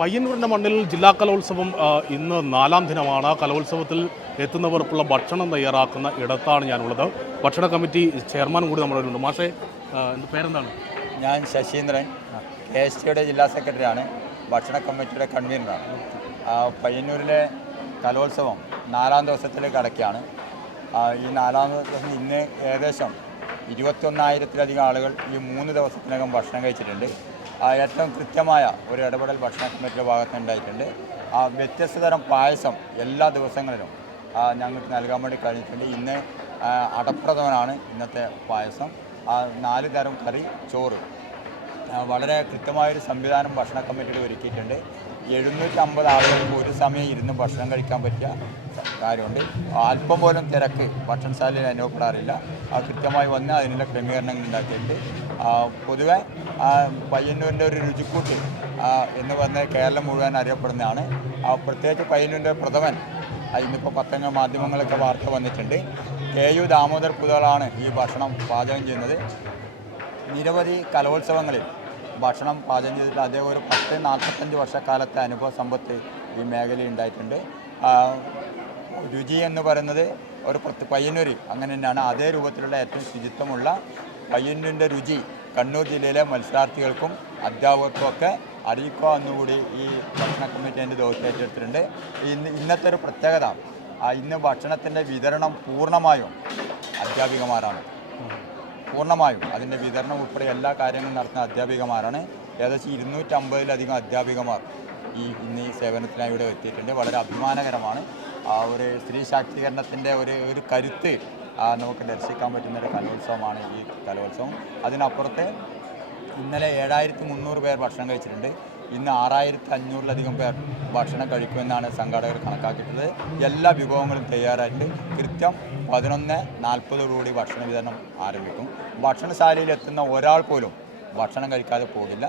പയ്യന്നൂരിന്റെ മണ്ണിൽ ജില്ലാ കലോത്സവം ഇന്ന് നാലാം ദിനമാണ്. കലോത്സവത്തിൽ എത്തുന്നവർക്കുള്ള ഭക്ഷണം തയ്യാറാക്കുന്ന ഇടത്താണ് ഞാനുള്ളത്. ഭക്ഷണ കമ്മിറ്റി ചെയർമാൻ കൂടി നമ്മുടെ ഉണ്ട് മാഷേ എന്റെ പേരെന്താണ്? ഞാൻ ശശീന്ദ്രൻ. കെ എസ് ടിയുടെ ജില്ലാ സെക്രട്ടറിയാണ്. ഭക്ഷണ കമ്മിറ്റിയുടെ കൺവീനറാണ്. പയ്യന്നൂരിലെ കലോത്സവം നാലാം ദിവസത്തിലേക്ക് കടക്കുകയാണ് ഈ നാലാം ദിവസം ഇന്ന് ഏകദേശം ഇരുപത്തൊന്നായിരത്തിലധികം ആളുകൾ ഈ മൂന്ന് ദിവസത്തിനകം ഭക്ഷണം കഴിച്ചിട്ടുണ്ട്. ഏറ്റവും കൃത്യമായ ഒരു ഇടപെടൽ ഭക്ഷണ കമ്മിറ്റിയുടെ ഭാഗത്ത് ഉണ്ടായിട്ടുണ്ട് ആ, വ്യത്യസ്ത തരം പായസം എല്ലാ ദിവസങ്ങളിലും ഞങ്ങൾക്ക് നൽകാൻ വേണ്ടി കഴിഞ്ഞിട്ടുണ്ട്. ഇന്ന് അടപ്രഥമനാണ് ഇന്നത്തെ പായസം. നാല് തരം കറി ചോറ്. വളരെ കൃത്യമായൊരു സംവിധാനം ഭക്ഷണ കമ്മിറ്റിയിൽ ഒരുക്കിയിട്ടുണ്ട്. എഴുന്നൂറ്റി അമ്പത് ആളുകൾക്ക് ഒരു സമയം ഇരുന്ന് ഭക്ഷണം കഴിക്കാൻ പറ്റിയ കാര്യമുണ്ട്. അല്പം പോലും തിരക്ക് ഭക്ഷണശാലയിൽ അനുഭവപ്പെടാറില്ല. ആ കൃത്യമായി വന്ന് അതിനുള്ള ക്രമീകരണങ്ങൾ ഉണ്ടാക്കിയിട്ടുണ്ട്. പൊതുവെ പയ്യന്നൂരിന്റെ ഒരു രുചിക്കൂട്ട് എന്ന് പറഞ്ഞ് കേരളം മുഴുവൻ അറിയപ്പെടുന്നതാണ്. പ്രത്യേകിച്ച് പയ്യന്നൂരിന്റെ പ്രഥമൻ ഇന്നിപ്പോൾ പത്തംഗ മാധ്യമങ്ങളൊക്കെ വാർത്ത വന്നിട്ടുണ്ട്. കെ യു ദാമോദർ പുതകളാണ് ഈ ഭക്ഷണം പാചകം ചെയ്യുന്നത്. നിരവധി കലോത്സവങ്ങളിൽ ഭക്ഷണം പാചകം ചെയ്തിട്ട് അദ്ദേഹം ഒരു പത്ത് നാൽപ്പത്തഞ്ച് വർഷക്കാലത്തെ അനുഭവ സമ്പത്ത് ഈ മേഖലയിൽ ഉണ്ടായിട്ടുണ്ട്. രുചി എന്ന് പറയുന്നത് ഒരു പ്രത്യേക പയ്യന്നൂരിൽ അങ്ങനെ തന്നെയാണ്. അതേ രൂപത്തിലുള്ള ഏറ്റവും ശുചിത്വമുള്ള പയ്യന്നൂരിന്റെ രുചി കണ്ണൂർ ജില്ലയിലെ മത്സരാർത്ഥികൾക്കും അധ്യാപകർക്കും ഒക്കെ അറിയിക്കുക എന്നുകൂടി ഈ ഭക്ഷണ കമ്മിറ്റി അതിന്റെ ദൗത്യം ഏറ്റെടുത്തിട്ടുണ്ട്. ഇന്ന് ഇന്നത്തെ ഒരു പ്രത്യേകത ഇന്ന് ഭക്ഷണത്തിന്റെ വിതരണം പൂർണമായും അധ്യാപികമാരാണ്. പൂർണമായും അതിന്റെ വിതരണം ഉൾപ്പെടെ എല്ലാ കാര്യങ്ങളും നടത്തുന്ന അധ്യാപികമാരാണ്. ഏകദേശം ഇരുന്നൂറ്റമ്പതിലധികം അധ്യാപികമാർ ഈ ഇന്ന് ഈ സേവനത്തിനായി ഇവിടെ എത്തിയിട്ടുണ്ട്. വളരെ അഭിമാനകരമാണ്. ആ ഒരു സ്ത്രീ ശാക്തീകരണത്തിന്റെ ഒരു ഒരു കരുത്ത് നമുക്ക് ദർശിക്കാൻ പറ്റുന്ന ഒരു കലോത്സവമാണ് ഈ കലോത്സവം. അതിനപ്പുറത്ത് ഇന്നലെ ഏഴായിരത്തി മുന്നൂറ് പേർ ഭക്ഷണം കഴിച്ചിട്ടുണ്ട്. ഇന്ന് ആറായിരത്തി അഞ്ഞൂറിലധികം പേർ ഭക്ഷണം കഴിക്കുമെന്നാണ് സംഘാടകർ കണക്കാക്കിയിട്ടുള്ളത്. എല്ലാ വിഭവങ്ങളും തയ്യാറായിട്ട് കൃത്യം പതിനൊന്ന് നാൽപ്പതോടുകൂടി ഭക്ഷണ വിതരണം ആരംഭിക്കും. ഭക്ഷണശാലയിൽ എത്തുന്ന ഒരാൾ പോലും ഭക്ഷണം കഴിക്കാതെ പോകില്ല.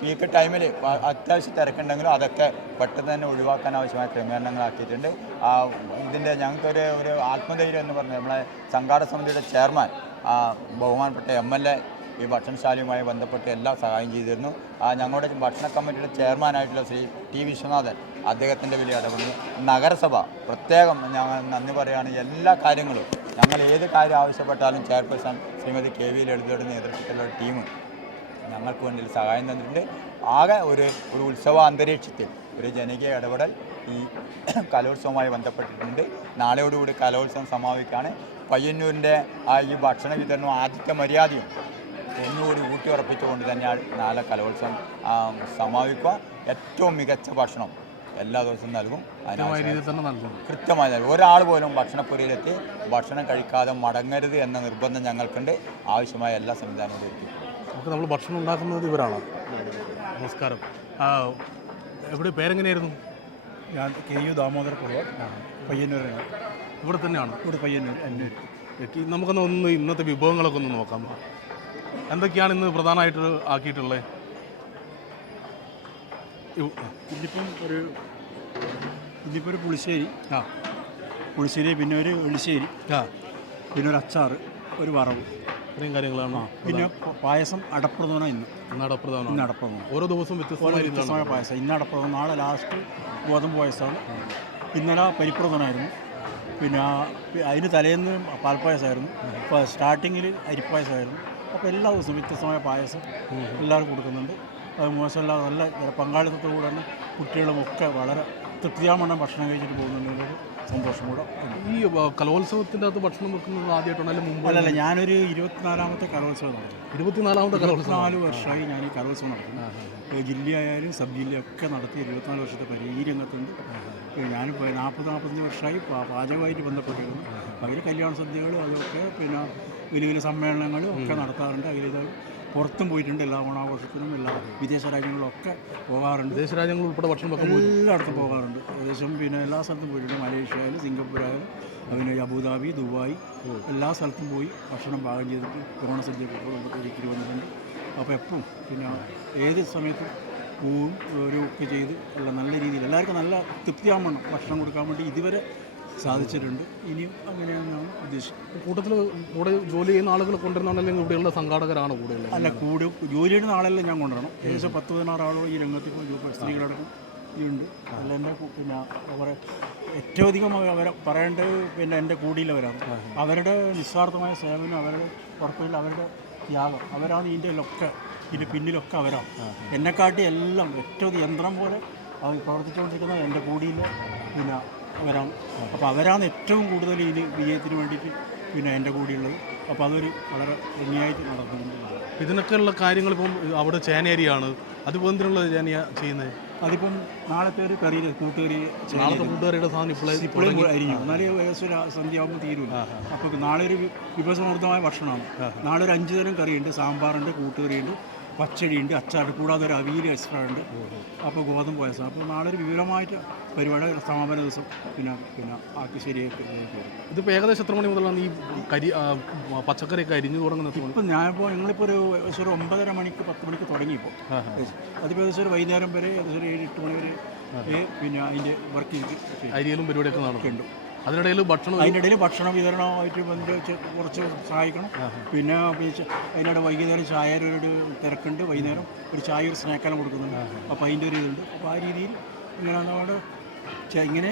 പീക്ക് ടൈമിൽ അത്യാവശ്യം തിരക്കുണ്ടെങ്കിലും അതൊക്കെ പെട്ടെന്ന് തന്നെ ഒഴിവാക്കാൻ ആവശ്യമായ ക്രമീകരണങ്ങളാക്കിയിട്ടുണ്ട്. ഇതിന്റെ ഞങ്ങൾക്കൊരു ഒരു ആത്മധൈര്യം എന്ന് പറഞ്ഞാൽ നമ്മളെ സംഘാടക സമിതിയുടെ ചെയർമാൻ ബഹുമാനപ്പെട്ട എം എൽ എ ഈ ഭക്ഷണശാലയുമായി ബന്ധപ്പെട്ട് എല്ലാം സഹായം ചെയ്തിരുന്നു. ഞങ്ങളുടെ ഭക്ഷണ കമ്മിറ്റിയുടെ ചെയർമാനായിട്ടുള്ള ശ്രീ ടി വിശ്വനാഥൻ അദ്ദേഹത്തിന്റെ വലിയ ഇടപെടൽ നഗരസഭ പ്രത്യേകം ഞങ്ങൾ നന്ദി പറയുകയാണ്. എല്ലാ കാര്യങ്ങളും ഞങ്ങൾ ഏത് കാര്യം ആവശ്യപ്പെട്ടാലും ചെയർപേഴ്സൺ ശ്രീമതി കെ വി ലളിതയുടെ നേതൃത്വത്തിലുള്ള ടീം ഞങ്ങൾക്ക് വേണ്ടി സഹായം തന്നിട്ടുണ്ട്. ആകെ ഒരു ഒരു ഉത്സവ അന്തരീക്ഷത്തിൽ ഒരു ജനകീയ ഇടപെടൽ ഈ കലോത്സവവുമായി ബന്ധപ്പെട്ടിട്ടുണ്ട്. നാളെയോടുകൂടി കലോത്സവം സമാപിക്കുകയാണ്. പയ്യന്നൂരിന്റെ ഈ ഭക്ഷണ വിതരണവും ആദ്യത്തെ മര്യാദയും ഒന്നുകൂടി ഊട്ടിയുറപ്പിച്ചുകൊണ്ട് തന്നെ നാളെ കലോത്സവം ആ, സമാപിക്കുക. ഏറ്റവും മികച്ച ഭക്ഷണം എല്ലാ ദിവസവും നൽകും. കൃത്യമായ നൽകും. ഒരാൾ പോലും ഭക്ഷണപ്പുരയിലെത്തി ഭക്ഷണം കഴിക്കാതെ മടങ്ങരുത് എന്ന നിർബന്ധം ഞങ്ങൾക്കുണ്ട്. ആവശ്യമായ എല്ലാ സംവിധാനവും ഒരുക്കി നമുക്ക് നമ്മൾ ഭക്ഷണം ഉണ്ടാക്കുന്നത് ഇവരാണ്. നമസ്കാരം. എവിടെ പേരെങ്ങനെയായിരുന്നു? ഞാൻ കെ യു ദാമോദർ പുഴവർ പയ്യന്നൂരാണ് ഇവിടെ തന്നെയാണ്? ഇവിടെ പയ്യന്നൂർ എന്റെ ഈ നമുക്കൊന്ന് ഒന്ന് ഇന്നത്തെ വിഭവങ്ങളൊക്കെ ഒന്ന് നോക്കാം. എന്തൊക്കെയാണ് ഇന്ന് പ്രധാനമായിട്ട് ആക്കിയിട്ടുള്ളത് ഇന്നിപ്പം ഒരു ഇന്നിപ്പോൾ ഒരു പുളിശ്ശേരി. ആ. പുളിശ്ശേരി പിന്നെ ഒരു എളിശ്ശേരി ആ. പിന്നെ ഒരു അച്ചാർ ഒരു വറവ്. ഇത്രയും കാര്യങ്ങളാണ് പിന്നെ പായസം അടപ്രധാനം ഇന്ന്. ഇന്ന് അടപ്രധാനം ഇന്ന് അടപ്രധാനം ഓരോ ദിവസവും വ്യത്യസ്തമായ വ്യത്യസ്തമായ പായസം. ഇന്ന് അടപ്രധാനം നാളെ ലാസ്റ്റ് ഗോതമ്പ് പായസമാണ്. ഇന്നലെ പരിപ്രധാനമായിരുന്നു പിന്നെ അതിന് തലേന്ന് പാൽപ്പായസമായിരുന്നു സ്റ്റാർട്ടിങ്ങിൽ അരിപ്പായസമായിരുന്നു അപ്പോൾ എല്ലാ ദിവസവും വ്യത്യസ്തമായ പായസം എല്ലാവർക്കും കൊടുക്കുന്നുണ്ട്. അത് മോശമില്ലാതെ നല്ല പങ്കാളിത്തത്തോടെ തന്നെ കുട്ടികളും ഒക്കെ വളരെ തൃപ്തിയാമണ്ണം ഭക്ഷണം കഴിച്ചിട്ട് പോകുന്നുണ്ടെങ്കിൽ സന്തോഷം കൂടെ. ഈ കലോത്സവത്തിന്റെ അകത്ത് ഭക്ഷണം വെക്കുന്നത് ആദ്യമായിട്ടാണ്? അല്ല മുമ്പ് അല്ലല്ല ഞാനൊരു ഇരുപത്തിനാലാമത്തെ കലോത്സവം നടത്തി. ഇരുപത്തിനാലാമത്തെ കലോത്സവം. നാല് വർഷമായി ഞാൻ ഈ കലോത്സവം നടത്തുന്നു. ജില്ലയായാലും സബ് ജില്ലയൊക്കെ നടത്തി ഇരുപത്തിനാല് വർഷത്തെ പരി ഈ രംഗത്തുണ്ട് ഞാനിപ്പോൾ നാൽപ്പത് നാൽപ്പത്തഞ്ച് വർഷമായി പാചകമായിട്ട് ബന്ധപ്പെട്ടിരുന്നു അതിൽ കല്യാണ സദ്യകൾ അതൊക്കെ പിന്നെ വലിയ വലിയ സമ്മേളനങ്ങളും ഒക്കെ നടത്താറുണ്ട്. അതിൽ ഇത് പുറത്തും പോയിട്ടുണ്ട്. എല്ലാ ഓണാഘോഷത്തിനും എല്ലാ വിദേശ രാജ്യങ്ങളിലൊക്കെ പോകാറുണ്ട്. വിദേശ രാജ്യങ്ങൾ ഉൾപ്പെടെ ഭക്ഷണം എല്ലായിടത്തും പോകാറുണ്ട്. ഏകദേശം പിന്നെ എല്ലാ സ്ഥലത്തും പോയിട്ടുണ്ട്. മലേഷ്യ ആയാലും സിംഗപ്പൂർ ആയാലും പിന്നെ അബുദാബി ദുബായ് എല്ലാ സ്ഥലത്തും പോയി ഭക്ഷണം പാകം ചെയ്തിട്ട് ഓണസദ്യയൊക്കെ ഒരുക്കി വന്നിട്ടുണ്ട്. അപ്പോൾ എപ്പം പിന്നെ ഏത് സമയത്തും പൂവും ഒരു ഒക്കെ ചെയ്ത് എല്ലാം നല്ല രീതിയിൽ എല്ലാവർക്കും നല്ല തൃപ്തിയാവണം ഭക്ഷണം കൊടുക്കാൻ വേണ്ടി ഇതുവരെ സാധിച്ചിട്ടുണ്ട്. ഇനിയും അങ്ങനെയാണെന്നാണ് ഉദ്ദേശിക്കുന്നത്. കൂട്ടത്തിൽ കൂടെ ജോലി ചെയ്യുന്ന ആളുകൾ കൊണ്ടുവരുന്നുണ്ടെങ്കിൽ ഇവിടെയുള്ള സംഘാടകരാണ് കൂടുതൽ അല്ല കൂടെ ജോലി ചെയ്യുന്ന ആളെല്ലാം ഞാൻ കൊണ്ടുവരണം. ഏകദേശം പത്ത് പതിനാറ് ആളുകൾ ഈ രംഗത്ത് സ്ത്രീകളടക്കം ഉണ്ട് അല്ല എന്റെ പിന്നെ അവരെ ഏറ്റവും അധികം അവ- അവരെ പറയേണ്ടത് പിന്നെ എന്റെ കൂടിയിലവരാണ് അവരുടെ നിസ്വാർത്ഥമായ സേവനം അവരുടെ ഉറപ്പില്ല അവരുടെ ത്യാഗം അവരാണ് ഇതിന്റെ ഒക്കെ ഇതിന്റെ പിന്നിലൊക്കെ അവരാണ്. എന്നെക്കാട്ടി എല്ലാം ഏറ്റവും യന്ത്രം പോലെ അവർ പ്രവർത്തിച്ചുകൊണ്ടിരിക്കുന്നത് എന്റെ കൂടിയിൽ പിന്നെ അവരാണ് അപ്പോൾ അവരാണ് ഏറ്റവും കൂടുതൽ ഈ വിജയത്തിന് വേണ്ടിയിട്ട് പിന്നെ എന്റെ കൂടെയുള്ളത്. അപ്പോൾ അതൊരു വളരെ ഭംഗിയായിട്ട് നടക്കുന്നുണ്ട്. ഇതിനൊക്കെയുള്ള കാര്യങ്ങൾ ഇപ്പം അവിടെ ചേനേരിയാണ് അതിപ്പോൾ എന്തിനുള്ള ചേനയ ചെയ്യുന്നത്? അതിപ്പം നാളത്തെ ഒരു കറി കൂട്ടുകറി നാളത്തെ കൂട്ടുകറിയുടെ സാധനം ഇപ്പോഴേ ഇപ്പോഴും അരിഞ്ഞു. എന്നാലേ ഏകദേശം ഒരു സന്ധ്യയാകുമ്പോൾ തീരുമില്ല അപ്പോൾ നാളെ ഒരു വിഭവസമൃദ്ധമായ ഭക്ഷണമാണ്. നാളെ ഒരു അഞ്ച് തരം കറിയുണ്ട്. സാമ്പാറുണ്ട് കൂട്ടുകറിയുണ്ട്. പച്ചടിയുണ്ട് അച്ചാർ കൂടാതെ ഒരു അവിയൽ എക്സ്ട്രാ ഉണ്ട്. അപ്പോൾ ഗോതമ്പ് പായസം. അപ്പോൾ നാളെ ഒരു വിപുലമായിട്ട് പരിപാടി സമാപന ദിവസം. പിന്നെ പിന്നെ ആക്കി ശരിയാക്കി ഇതിപ്പോൾ ഏകദേശം എത്ര മണി മുതലാണ് ഈ കരി പച്ചക്കറി പച്ചക്കറിയൊക്കെ അരിഞ്ഞു തുടങ്ങുന്നത്? ഇപ്പം ഞാനിപ്പോൾ ഞങ്ങളിപ്പോൾ ഒരു ഏകദേശം ഒരു ഒമ്പതര മണിക്ക് പത്ത് മണിക്ക് തുടങ്ങിയപ്പോൾ അതിപ്പോൾ ഏകദേശം ഒരു വൈകുന്നേരം വരെ ഏകദേശം ഒരു ഏഴ് എട്ട് മണി വരെ പിന്നെ അതിന്റെ വർക്ക് ചെയ്ത് അരിയലും പരിപാടിയൊക്കെ നടക്കുന്നുണ്ട് അതിനിടയിൽ ഭക്ഷണം അതിന്റെ ഭക്ഷണം ഭക്ഷണ വിതരണമായിട്ട് ബന്ധിച്ച് കുറച്ച് സഹായിക്കണം. പിന്നെ അതിനിടെ വൈകുന്നേരം ചായ ഒരു തിരക്കുണ്ട്. വൈകുന്നേരം ഒരു ചായ ഒരു സ്നാക്കെല്ലാം കൊടുക്കുന്നുണ്ട് അപ്പോൾ അതിന്റെ ഒരു ഇതുണ്ട്. അപ്പോൾ ആ രീതിയിൽ ഇങ്ങനെ നമ്മുടെ ഇങ്ങനെ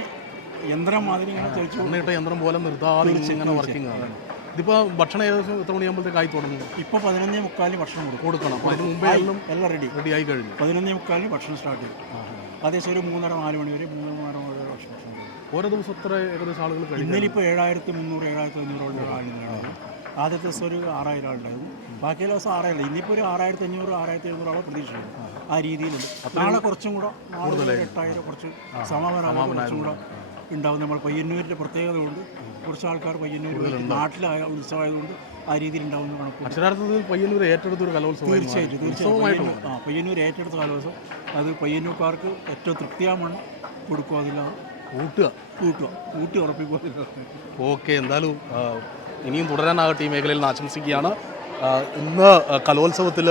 യന്ത്രം മാതിരി ഇങ്ങനെ തെളിച്ചു കൊണ്ടിട്ട് യന്ത്രം പോലെ നിർത്താതെ ഇങ്ങനെ വർക്കിംഗ് ആണ്. ഇതിപ്പോൾ ഭക്ഷണം ഏകദേശം എത്ര മണിയാകുമ്പോഴത്തേക്ക് ആയി തുടങ്ങും? ഇപ്പോൾ പതിനൊന്നേ മുക്കാലിന് ഭക്ഷണം കൊടുക്കും. കൊടുക്കണം. അപ്പോൾ അതിന് മുമ്പേ എല്ലാം എല്ലാം റെഡി റെഡി ആയി കഴിഞ്ഞു. പതിനൊന്നേ മുക്കാലിന് ഭക്ഷണം സ്റ്റാർട്ട് ചെയ്യും. അതേസമയം ഒരു മൂന്നര നാല് മണി വരെ മൂന്നര നാല് മണി വരെ ഭക്ഷണം ഓരോ ദിവസം എത്ര ഏകദേശം ആളുകൾ ഇന്നലെ ഇപ്പോൾ ഏഴായിരത്തി മുന്നൂറ് ഏഴായിരത്തി അഞ്ഞൂറോളം ആളുകളുണ്ടായിരുന്നു. ആദ്യത്തെ ദിവസം ഒരു ആറായിരം ആളുണ്ടായിരുന്നു. ബാക്കിയുള്ള ദിവസം ആറായിരം ഇന്നിപ്പോൾ ഒരു ആറായിരത്തി അഞ്ഞൂറ് ആറായിരത്തി എഴുന്നൂറ് ആളെ പ്രതീക്ഷിക്കുന്നു. ആ രീതിയിലുണ്ട്. നാളെ കുറച്ചും കൂടെ നാളെ ഒരു എട്ടായിരം കുറച്ച് സമാപനം കുറച്ചും കൂടെ ഉണ്ടാവും. നമ്മൾ പയ്യന്നൂരിന്റെ പ്രത്യേകത കൊണ്ട് കുറച്ച് ആൾക്കാർ പയ്യന്നൂർ നാട്ടിലായ ഉത്സവമായതുകൊണ്ട് ആ രീതിയിൽ ഉണ്ടാവുന്ന കണക്ക് അക്ഷരാർത്ഥത്തിൽ പയ്യന്നൂർ ഏറ്റെടുത്തൊരു കലോത്സവം തീർച്ചയായിട്ടും തീർച്ചയായിട്ടും. ആ പയ്യന്നൂർ ഏറ്റെടുത്ത കലോത്സവം. അത് പയ്യന്നൂർക്കാർക്ക് ഏറ്റവും തൃപ്തിയാമണ്ണം കൊടുക്കുക അതില്ലാതെ കൂട്ടുക. കൂട്ടുക. കൂട്ടി ഉറപ്പിക്കുക ഓക്കെ എന്തായാലും ഇനിയും തുടരാനാകട്ടെ ഈ മേഖലയിൽ നിന്ന് ആശംസിക്കുകയാണ്. ഇന്ന് കലോത്സവത്തിൽ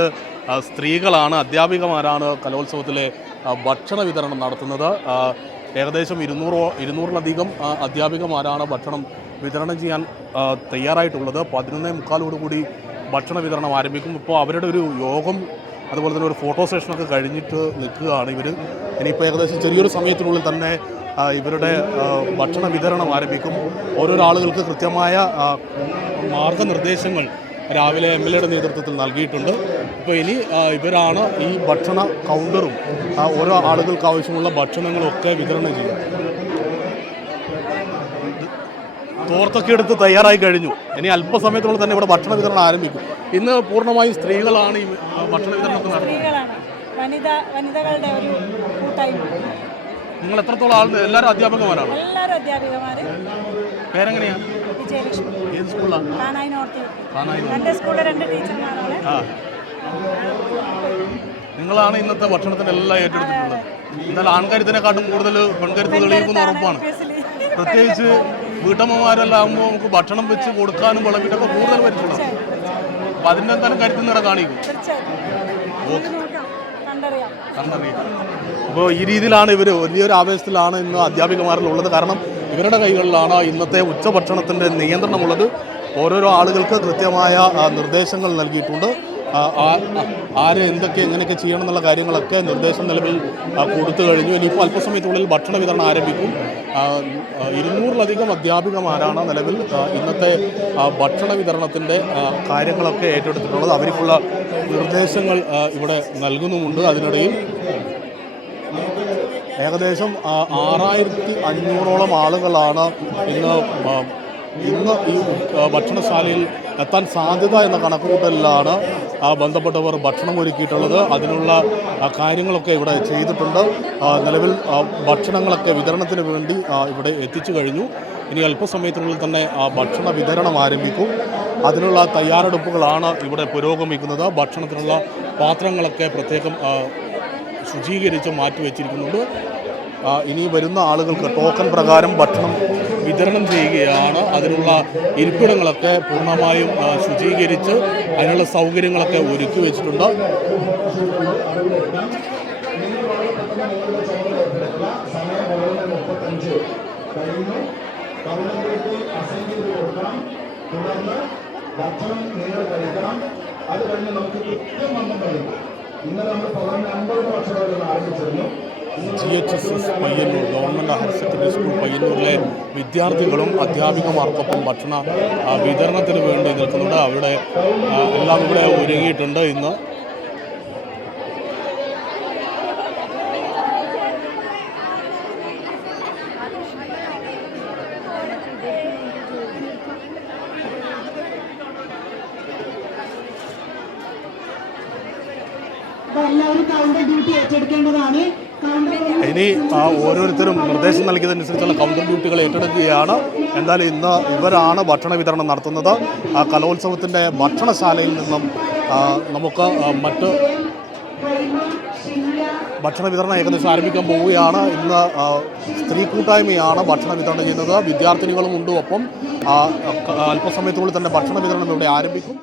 സ്ത്രീകളാണ് അധ്യാപികമാരാണ് കലോത്സവത്തിലെ ഭക്ഷണ വിതരണം നടത്തുന്നത്. ഏകദേശം ഇരുന്നൂറോ ഇരുന്നൂറിലധികം അധ്യാപികമാരാണ് ഭക്ഷണം വിതരണം ചെയ്യാൻ തയ്യാറായിട്ടുള്ളത്. പതിനൊന്നേ മുക്കാലോടുകൂടി ഭക്ഷണ വിതരണം ആരംഭിക്കും. ഇപ്പോൾ അവരുടെ ഒരു യോഗം അതുപോലെ തന്നെ ഒരു ഫോട്ടോ സെഷനൊക്കെ കഴിഞ്ഞിട്ട് നിൽക്കുകയാണ് ഇവർ ഇനിയിപ്പോൾ ഏകദേശം ചെറിയൊരു സമയത്തിനുള്ളിൽ തന്നെ ഇവരുടെ ഭക്ഷണ വിതരണം ആരംഭിക്കും. ഓരോരോ ആളുകൾക്ക് കൃത്യമായ മാർഗനിർദ്ദേശങ്ങൾ രാവിലെ എം എൽ എയുടെ നേതൃത്വത്തിൽ നൽകിയിട്ടുണ്ട്. ഇപ്പോൾ ഇനി ഇവരാണ് ഈ ഭക്ഷണ കൗണ്ടറും ഓരോ ആളുകൾക്ക് ആവശ്യമുള്ള ഭക്ഷണങ്ങളൊക്കെ വിതരണം ചെയ്യും തോർത്തൊക്കെ എടുത്ത് തയ്യാറായി കഴിഞ്ഞു. ഇനി അല്പസമയത്തിനുള്ളിൽ തന്നെ ഇവിടെ ഭക്ഷണ വിതരണം ആരംഭിക്കും. ഇന്ന് പൂർണമായും സ്ത്രീകളാണ് ഈ ഭക്ഷണ വിതരണത്തിൽ നടത്തുന്നത്. വനിത വനിതകളുടെ ഒരു കൂട്ടായ്മ. നിങ്ങൾ എത്രത്തോളം ആൾ എല്ലാവരും അധ്യാപകന്മാരാണ്? എല്ലാവരും അധ്യാപികമാര് പേരെങ്ങനെയാണ് വിജയലക്ഷ്മി. ഏത് സ്കൂളാണ് കാനായി നോർത്ത് കാണാൻ രണ്ട് സ്കൂളിലെ രണ്ട് ടീച്ചർമാരാണ്. ആ. നിങ്ങളാണ് ഇന്നത്തെ ഭക്ഷണത്തിന് എല്ലാം ഏറ്റെടുത്തിട്ടുള്ളത്. എന്നാൽ ആൺകാര്യത്തിനെക്കാട്ടും കൂടുതൽ പെൺകരുത്ത് തെളിയിക്കുന്ന ഉറപ്പാണ്. പ്രത്യേകിച്ച് വീട്ടമ്മമാരെല്ലാം ആകുമ്പോൾ നമുക്ക് ഭക്ഷണം വെച്ച് കൊടുക്കാനും വിളമ്പിട്ടൊക്കെ കൂടുതൽ പറ്റുള്ളൂ അപ്പം അതിന്റെ എന്തായാലും കരുത്തിൽ നിറ കാണിക്കും കണ്ടറിയാം. അപ്പോൾ ഈ രീതിയിലാണ് ഇവർ വലിയൊരു ആവേശത്തിലാണ് ഇന്ന് അധ്യാപികമാരിലുള്ളത് കാരണം ഇവരുടെ കൈകളിലാണ് ഇന്നത്തെ ഉച്ചഭക്ഷണത്തിന്റെ നിയന്ത്രണമുള്ളത്. ഓരോരോ ആളുകൾക്ക് കൃത്യമായ നിർദ്ദേശങ്ങൾ നൽകിയിട്ടുണ്ട്. ആര് എന്തൊക്കെ എങ്ങനെയൊക്കെ ചെയ്യണം എന്നുള്ള കാര്യങ്ങളൊക്കെ നിർദ്ദേശം നിലവിൽ കൊടുത്തു കഴിഞ്ഞു. ഇനിയിപ്പോൾ അല്പസമയത്തുള്ളിൽ ഭക്ഷണ വിതരണം ആരംഭിക്കും. ഇരുന്നൂറിലധികം അധ്യാപികമാരാണ് നിലവിൽ ഇന്നത്തെ ഭക്ഷണ വിതരണത്തിന്റെ കാര്യങ്ങളൊക്കെ ഏറ്റെടുത്തിട്ടുള്ളത്. അവർക്കുള്ള നിർദ്ദേശങ്ങൾ ഇവിടെ നൽകുന്നുമുണ്ട് അതിനിടയിൽ. ഏകദേശം ആറായിരത്തി അഞ്ഞൂറോളം ആളുകളാണ് ഇന്ന് ഇന്ന് ഈ ഭക്ഷണശാലയിൽ എത്താൻ സാധ്യത എന്ന കണക്കുകൂട്ടലിലാണ് ബന്ധപ്പെട്ടവർ ഭക്ഷണം ഒരുക്കിയിട്ടുള്ളത്. അതിനുള്ള കാര്യങ്ങളൊക്കെ ഇവിടെ ചെയ്തിട്ടുണ്ട്. നിലവിൽ ഭക്ഷണങ്ങളൊക്കെ വിതരണത്തിന് വേണ്ടി ഇവിടെ എത്തിച്ചു കഴിഞ്ഞു. ഇനി അല്പസമയത്തിനുള്ളിൽ തന്നെ ആ ഭക്ഷണ വിതരണം ആരംഭിക്കും. അതിനുള്ള തയ്യാറെടുപ്പുകളാണ് ഇവിടെ പുരോഗമിക്കുന്നത്. ഭക്ഷണത്തിനുള്ള പാത്രങ്ങളൊക്കെ പ്രത്യേകം ശുചീകരിച്ച് മാറ്റിവെച്ചിരിക്കുന്നുണ്ട് ഇനി വരുന്ന ആളുകൾക്ക് ടോക്കൺ പ്രകാരം ഭക്ഷണം വിതരണം ചെയ്യുകയാണ്. അതിനുള്ള ഇരിപ്പിടങ്ങളൊക്കെ പൂർണമായും ശുചീകരിച്ച് അതിനുള്ള സൗകര്യങ്ങളൊക്കെ ഒരുക്കി വെച്ചിട്ടുണ്ട്. അത് കഴിഞ്ഞ് നമുക്ക് കൃത്യം മണിക്ക് ഇന്നലെ നമ്മൾ പതിനൊന്ന് അമ്പത് ഭക്ഷണം ആരംഭിച്ചിരുന്നു. G H S S Payyanur government higher secondary school പയ്യന്നൂരിലെ വിദ്യാർത്ഥികളും അധ്യാപികമാർക്കൊപ്പം ഭക്ഷണ വിതരണത്തിന് വേണ്ടി നിൽക്കുന്നുണ്ട്. അവിടെ എല്ലാം ഇവിടെ ഒരുങ്ങിയിട്ടുണ്ട് ഇന്ന് അപ്പൊ എല്ലാവരും കൗണ്ടർ ഡ്യൂട്ടി ഏറ്റെടുക്കേണ്ടതാണ് കൗണ്ടർ ഇനി ഓരോരുത്തരും നിർദ്ദേശം നൽകിയതനുസരിച്ചുള്ള കൗണ്ടർ ഡ്യൂട്ടികൾ ഏറ്റെടുക്കുകയാണ്. എന്തായാലും ഇന്ന് ഇവരാണ് ഭക്ഷണ വിതരണം നടത്തുന്നത്. ആ കലോത്സവത്തിന്റെ ഭക്ഷണശാലയിൽ നിന്നും നമുക്ക് മറ്റ് ഭക്ഷണ വിതരണം ഏകദേശം ആരംഭിക്കാൻ പോവുകയാണ്. ഇന്ന് സ്ത്രീ കൂട്ടായ്മയാണ് ഭക്ഷണ വിതരണം ചെയ്യുന്നത്. വിദ്യാർത്ഥിനികളും ഉണ്ട് ഒപ്പം. അല്പസമയത്തുള്ളിൽ തന്നെ ഭക്ഷണ വിതരണം ഇവിടെ ആരംഭിക്കും.